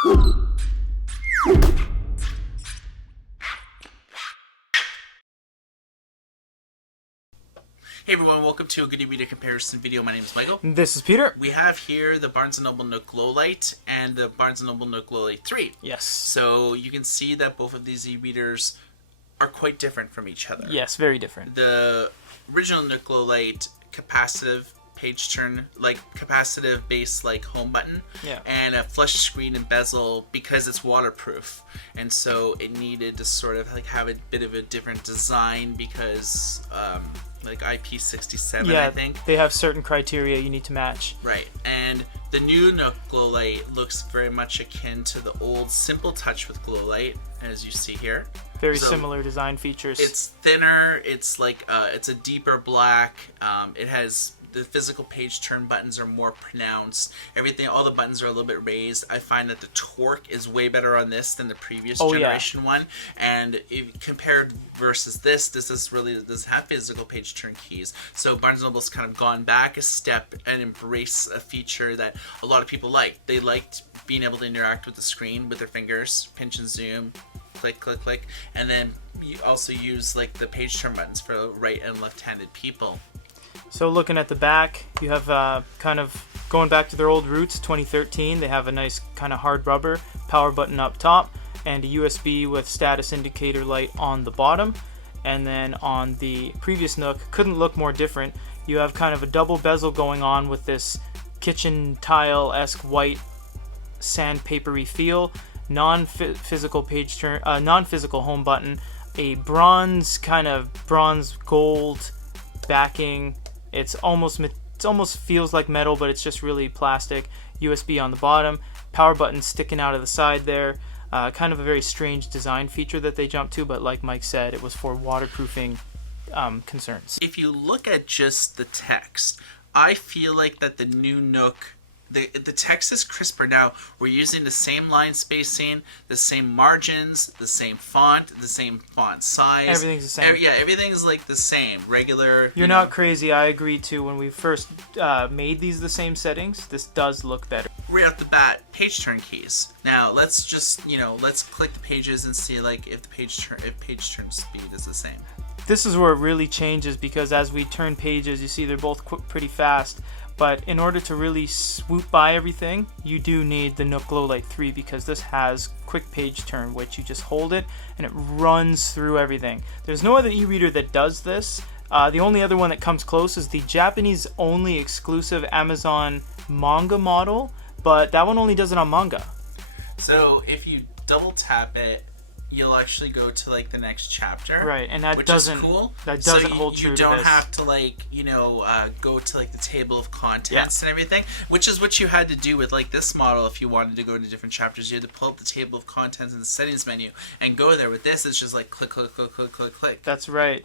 Hey everyone, welcome to a good e-reader comparison video. My name is Michael. This is Peter. We have here the Barnes & Noble Nook Glowlight and the Barnes & Noble Nook Glowlight 3. Yes. So you can see that both of these e-readers are quite different from each other. Yes, very different. The original Nook Glowlight capacitive page turn, like capacitive base like home button, and a flush screen and bezel because it's waterproof, and so it needed to sort of like have a bit of a different design because like IP67, I think. They have certain criteria you need to match. Right, and the new Nook Glowlight looks very much akin to the old Simple Touch with Glowlight, as you see here. Very similar design features. It's thinner. It's like it's a deeper black. It has the physical page turn buttons are more pronounced. All the buttons are a little bit raised. I find that the torque is way better on this than the previous generation one. And if compared versus this doesn't have physical page turn keys. So Barnes & Noble's kind of gone back a step and embrace a feature that a lot of people like. They liked being able to interact with the screen with their fingers, pinch and zoom, click, click, click, and then you also use like the page turn buttons for right and left-handed people. So looking at the back, you have kind of going back to their old roots, 2013. They have a nice kind of hard rubber power button up top and a USB with status indicator light on the bottom. And then on the previous Nook, couldn't look more different. You have kind of a double bezel going on with this kitchen tile-esque white sandpapery feel, non-physical page turn, non-physical home button, a bronze gold backing. It almost feels like metal, but it's just really plastic. USB on the bottom, power button sticking out of the side there. Kind of a very strange design feature that they jumped to, but like Mike said, it was for waterproofing concerns. If you look at just the text, I feel like that the new Nook, the text is crisper now. We're using the same line spacing, the same margins, the same font size. Everything's the same. Everything's like the same. Regular. You're not crazy. I agree too. When we first made these the same settings, this does look better. Right off the bat, page turn keys. Now let's just let's click the pages and see like if page turn speed is the same. This is where it really changes because as we turn pages, you see they're both pretty fast. But in order to really swoop by everything, you do need the Nook Glowlight 3 because this has quick page turn, which you just hold it and it runs through everything. There's no other e-reader that does this. The only other one that comes close is the Japanese only exclusive Amazon manga model, but that one only does it on manga. So if you double tap it, you'll actually go to like the next chapter, right? And that which doesn't is cool. That doesn't hold true to this. You don't have to like go to like the table of contents and everything, which is what you had to do with like this model. If you wanted to go to different chapters, you had to pull up the table of contents in the settings menu and go there. With this, it's just like click, click, click, click, click, click. That's right.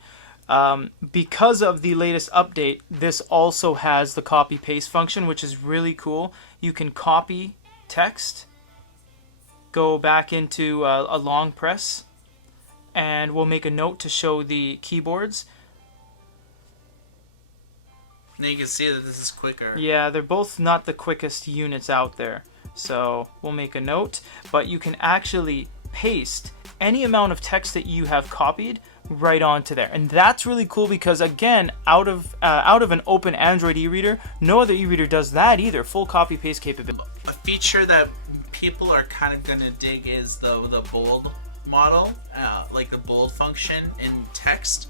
Because of the latest update, this also has the copy paste function, which is really cool. You can copy text, go back into a long press, and we'll make a note to show the keyboards. Now you can see that this is quicker. Yeah, they're both not the quickest units out there, so we'll make a note. But you can actually paste any amount of text that you have copied right onto there, and that's really cool because again, out of an open Android e-reader, no other e-reader does that either. Full copy paste capability. A feature that people are kind of gonna dig is the bold model, like the bold function in text.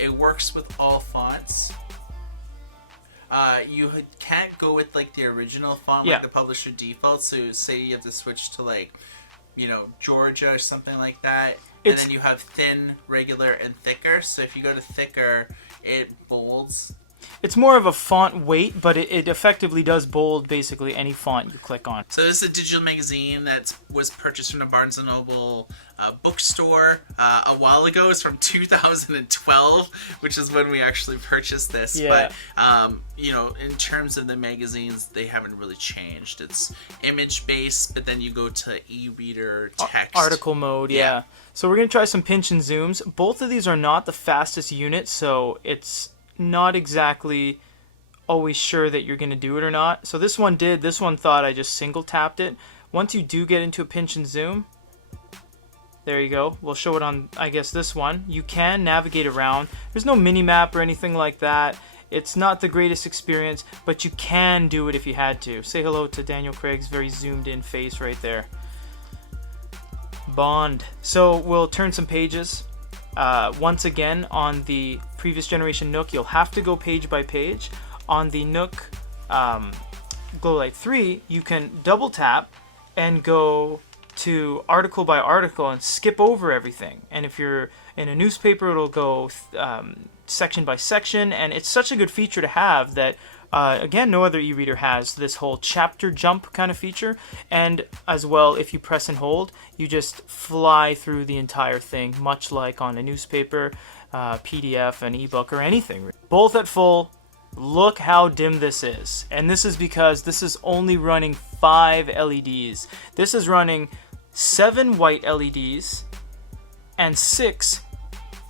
It works with all fonts. You can't go with like the original font, like the publisher default. So say you have to switch to like Georgia or something like that, and then you have thin, regular, and thicker. So if you go to thicker, it bolds. It's more of a font weight, but it effectively does bold basically any font you click on. So this is a digital magazine that was purchased from the Barnes & Noble bookstore a while ago. It's from 2012, which is when we actually purchased this. Yeah. But, in terms of the magazines, they haven't really changed. It's image-based, but then you go to e-reader text. Article mode, yeah. So we're going to try some pinch and zooms. Both of these are not the fastest unit, so it's not exactly always sure that you're going to do it or not. So this one thought I just single tapped it. Once you do get into a pinch and zoom, there you go. We'll show it on, I guess, this one. You can navigate around. There's no mini map or anything like that. It's not the greatest experience, but you can do it if you had to. Say hello to Daniel Craig's very zoomed in face right there. Bond. So we'll turn some pages. Once again, on the previous generation Nook, you'll have to go page by page. On the Nook Glowlight 3, you can double tap and go to article by article and skip over everything. And if you're in a newspaper, it'll go section by section, and it's such a good feature to have that again, no other e-reader has this whole chapter jump kind of feature. And as well, if you press and hold, you just fly through the entire thing, much like on a newspaper, PDF, an ebook, or anything. Both at full. Look how dim this is. And this is because this is only running 5 LEDs. This is running 7 white LEDs and 6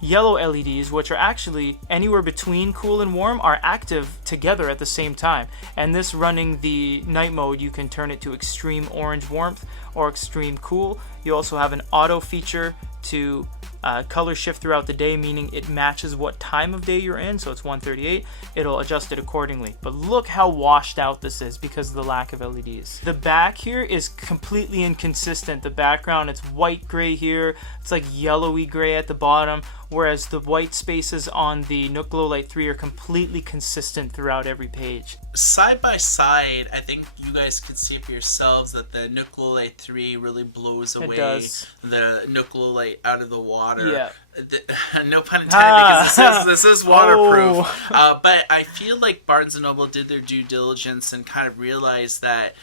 yellow LEDs, which are actually anywhere between cool and warm, are active together at the same time. And this running the night mode, you can turn it to extreme orange warmth or extreme cool. You also have an auto feature to color shift throughout the day, meaning it matches what time of day you're in. So it's 1:38, it'll adjust it accordingly. But look how washed out this is because of the lack of LEDs. The back here is completely inconsistent. The background, it's white gray here, it's like yellowy gray at the bottom, whereas the white spaces on the Nook Glowlight 3 are completely consistent throughout every page. Side by side, I think you guys can see for yourselves that the Nook Glowlight 3 really blows away the Nook Glowlight out of the water. Yeah. No pun intended, because this is waterproof. But I feel like Barnes & Noble did their due diligence and kind of realized that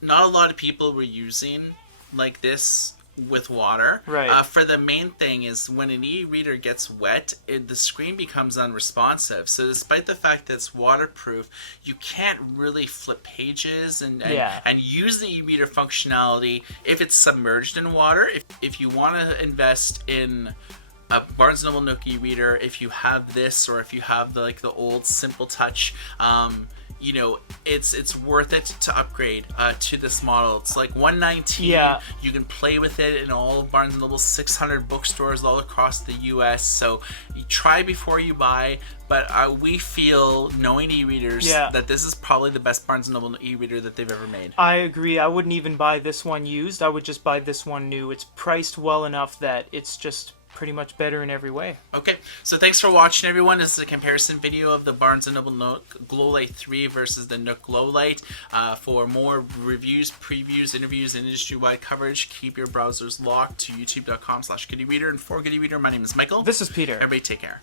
not a lot of people were using like this with water. Right. For the main thing is when an e-reader gets wet, the screen becomes unresponsive. So despite the fact that it's waterproof, you can't really flip pages and use the e-reader functionality if it's submerged in water. If you want to invest in a Barnes & Noble Nook e-reader, if you have this or if you have the old Simple Touch, you know, it's worth it to upgrade to this model. It's like $119. Yeah. You can play with it in all of Barnes & Noble's 600 bookstores all across the U.S. So you try before you buy. But we feel, knowing e-readers, that this is probably the best Barnes & Noble e-reader that they've ever made. I agree. I wouldn't even buy this one used. I would just buy this one new. It's priced well enough that it's just pretty much better in every way. Okay, so thanks for watching, everyone. This is a comparison video of the Barnes & Noble Nook Glowlight 3 versus the Nook Glowlight. For more reviews, previews, interviews, and industry-wide coverage, keep your browsers locked to youtube.com/GoodEreader. And for Good Reader, my name is Michael. This is Peter. Everybody take care.